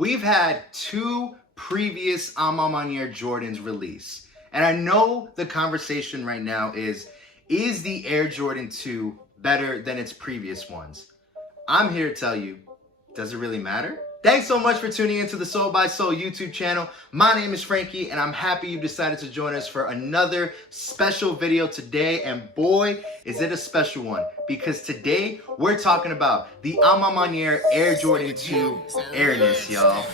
we've had two previous A Ma Maniere Jordans release. And I know the conversation right now is the Air Jordan 2 better than its previous ones? I'm here to tell you, does it really matter? Thanks so much for tuning into the Soul by Soul YouTube channel. My name is Frankie, and I'm happy you decided to join us for another special video today. And boy, is it a special one, because today we're talking about the A Ma Maniere Air Jordan 2 Airness, y'all.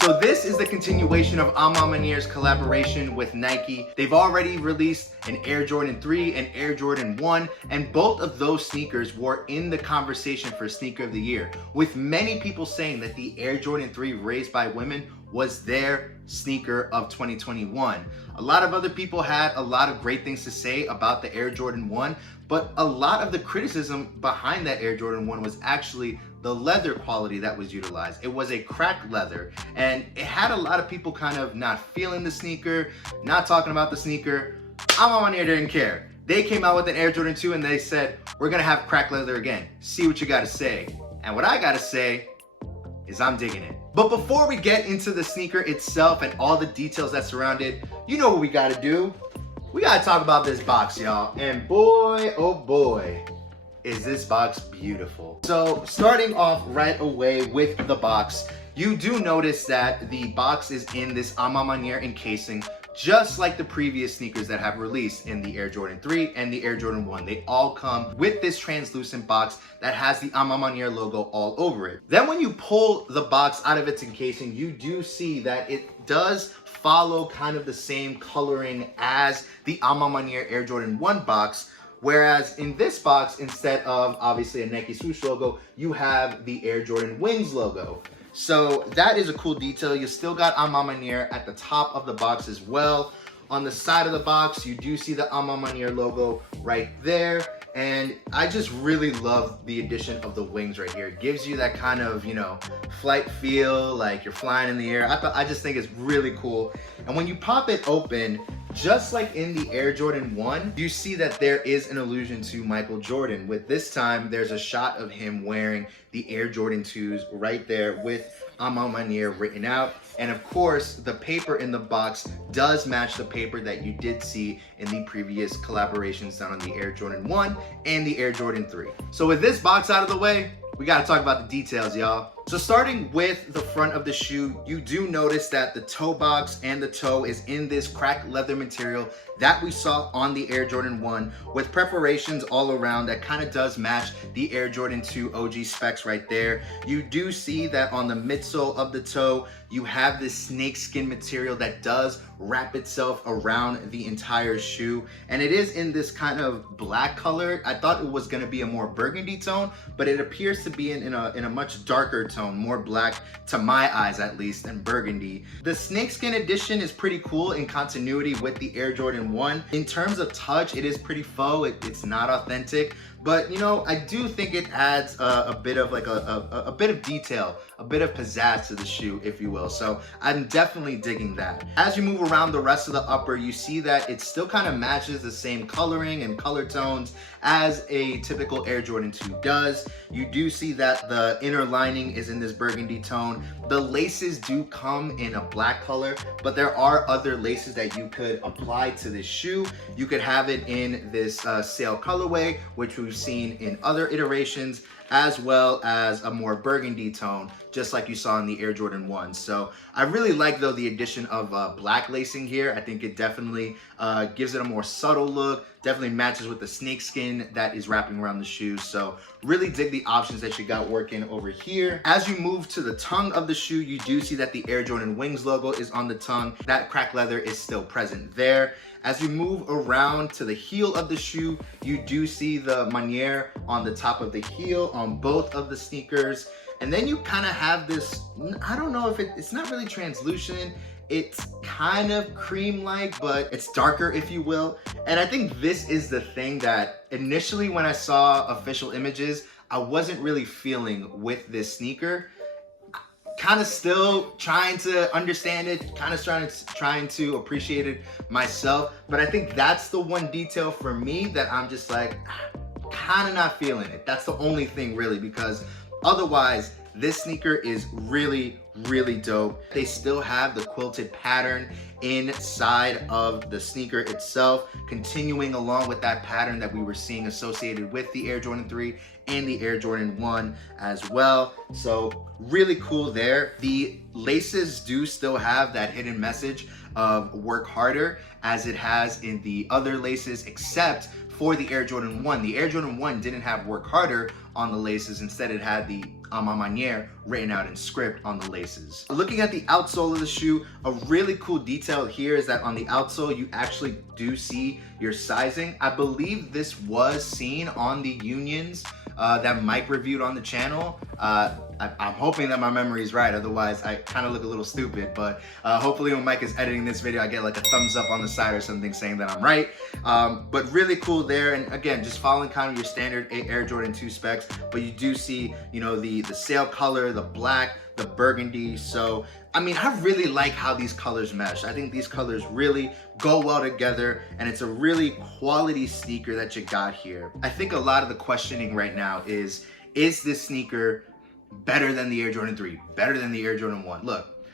So this is the continuation of A Ma Maniere's collaboration with Nike. They've already released an Air Jordan 3 and Air Jordan 1, and both of those sneakers were in the conversation for Sneaker of the Year, with many people saying that the Air Jordan 3 raised by women was their sneaker of 2021. A lot of other people had a lot of great things to say about the Air Jordan 1, but a lot of the criticism behind that Air Jordan 1 was actually the leather quality that was utilized. It was a cracked leather, and it had a lot of people kind of not feeling the sneaker, not talking about the sneaker. A Ma Maniere didn't care. They came out with an Air Jordan 2 and they said, we're gonna have cracked leather again. See what you gotta say. And what I gotta say is I'm digging it. But before we get into the sneaker itself and all the details that surround it, you know what we gotta do. We gotta talk about this box, y'all. And boy, oh boy, is this box beautiful. So starting off right away with the box, you do notice that the box is in this A Ma Maniere encasing, just like the previous sneakers that have released in the Air Jordan 3 and the Air Jordan 1. They all come with this translucent box that has the A Ma Maniere logo all over it. Then when you pull the box out of its encasing, you do see that it does follow kind of the same coloring as the A Ma Maniere Air Jordan 1 box, whereas in this box, instead of obviously a Nike swoosh logo, you have the Air Jordan Wings logo. So that is a cool detail. You still got A Ma Maniere at the top of the box as well. On the side of the box, you do see the A Ma Maniere logo right there. And I just really love the addition of the wings right here. It gives you that kind of, you know, flight feel, like you're flying in the air. I just think it's really cool. And when you pop it open, just like in the Air Jordan 1, you see that there is an allusion to Michael Jordan. With this time, there's a shot of him wearing the Air Jordan 2s right there with A Ma Maniere written out. And of course, the paper in the box does match the paper that you did see in the previous collaborations done on the Air Jordan 1 and the Air Jordan 3. So with this box out of the way, we gotta talk about the details, y'all. So starting with the front of the shoe, you do notice that the toe box and the toe is in this cracked leather material that we saw on the Air Jordan 1, with preparations all around that kind of does match the Air Jordan 2 OG specs right there. You do see that on the midsole of the toe, you have this snakeskin material that does wrap itself around the entire shoe, and it is in this kind of black color. I thought it was gonna be a more burgundy tone, but it appears to be in a much darker tone, more black to my eyes at least than burgundy. The snakeskin edition is pretty cool in continuity with the Air Jordan 1. In terms of touch, it is pretty faux, it's not authentic, but you know, I do think it adds a bit of like a bit of detail, a bit of pizzazz to the shoe, if you will. So I'm definitely digging that. As you move around the rest of the upper, you see that it still kind of matches the same coloring and color tones as a typical Air Jordan 2 does. You do see that the inner lining is in this burgundy tone. The laces do come in a black color, but there are other laces that you could apply to this shoe. You could have it in this sail colorway, which we've seen in other iterations, as well as a more burgundy tone, just like you saw in the Air Jordan 1. So I really like, though, the addition of black lacing here. I think it definitely gives it a more subtle look, definitely matches with the snakeskin that is wrapping around the shoe. So really dig the options that you got working over here. As you move to the tongue of the shoe, you do see that the Air Jordan Wings logo is on the tongue. That cracked leather is still present there. As you move around to the heel of the shoe, you do see the Maniere on the top of the heel on both of the sneakers. And then you kind of have this, I don't know if it's not really translucent. It's kind of cream-like, but it's darker, if you will. And I think this is the thing that initially when I saw official images, I wasn't really feeling with this sneaker. kind of still trying to understand it, kind of trying to appreciate it myself. But I think that's the one detail for me that I'm just like, kind of not feeling it. That's the only thing really, because otherwise, this sneaker is really, really dope. They still have the quilted pattern inside of the sneaker itself, continuing along with that pattern that we were seeing associated with the Air Jordan 3 and the Air Jordan 1 as well. So really cool there. The laces do still have that hidden message of work harder as it has in the other laces, except for the Air Jordan 1. The Air Jordan 1 didn't have work harder on the laces. Instead, it had the A Ma Maniere written out in script on the laces. Looking at the outsole of the shoe, a really cool detail here is that on the outsole, you actually do see your sizing. I believe this was seen on the Unions that Mike reviewed on the channel. I'm hoping that my memory is right, otherwise I kind of look a little stupid, but hopefully when Mike is editing this video, I get like a thumbs up on the side or something saying that I'm right. But really cool there, and again, just following kind of your standard Air Jordan 2 specs, but you do see, you know, the sail color, the black, the burgundy. So I mean, I really like how these colors mesh. I think these colors really go well together, and it's a really quality sneaker that you got here. I think a lot of the questioning right now is this sneaker better than the Air Jordan 3, better than the Air Jordan 1? Look,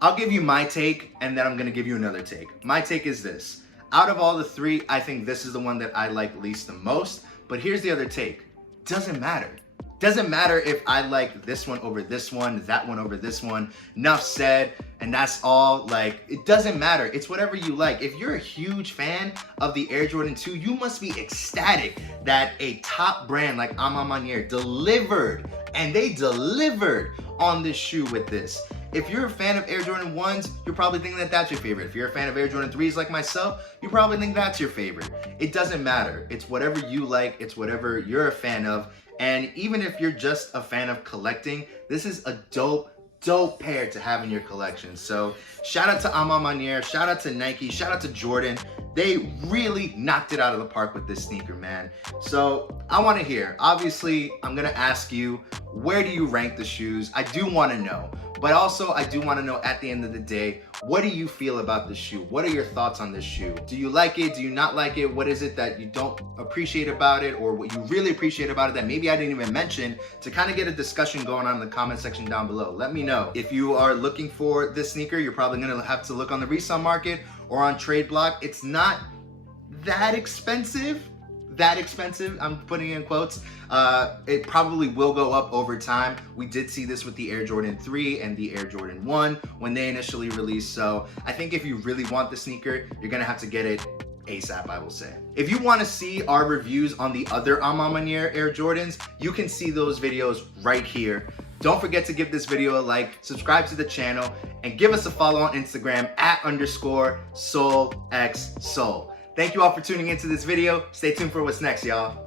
I'll give you my take, and then I'm gonna give you another take. My take is this: out of all the three, I think this is the one that I like least the most, but here's the other take. Doesn't matter. Doesn't matter if I like this one over this one, that one over this one. Enough said, and that's all. Like, it doesn't matter. It's whatever you like. If you're a huge fan of the Air Jordan 2, you must be ecstatic that a top brand like A Ma Maniere delivered, and they delivered on this shoe with this. If you're a fan of Air Jordan 1s, you're probably thinking that that's your favorite. If you're a fan of Air Jordan 3s like myself, you probably think that's your favorite. It doesn't matter. It's whatever you like. It's whatever you're a fan of. And even if you're just a fan of collecting, this is a dope pair to have in your collection. So shout out to A Ma Maniere, shout out to Nike, shout out to Jordan. They really knocked it out of the park with this sneaker, man. So I want to hear, obviously I'm gonna ask you, where do you rank the shoes? I do want to know, but also I do want to know at the end of the day, what do you feel about this shoe? What are your thoughts on this shoe? Do you like it? Do you not like it? What is it that you don't appreciate about it, or what you really appreciate about it that maybe I didn't even mention, to kind of get a discussion going on in the comment section down below? Let me know. If you are looking for this sneaker, you're probably gonna have to look on the resale market or on Trade Block. It's not that expensive. I'm putting in quotes. It probably will go up over time. We did see this with the Air Jordan 3 and the Air Jordan 1 when they initially released. So I think if you really want the sneaker, you're gonna have to get it ASAP, I will say. If you want to see our reviews on the other A Ma Maniere Air Jordans, you can see those videos right here. Don't forget to give this video a like, subscribe to the channel, and give us a follow on Instagram @_SoleXSole. Thank you all for tuning into this video. Stay tuned for what's next, y'all.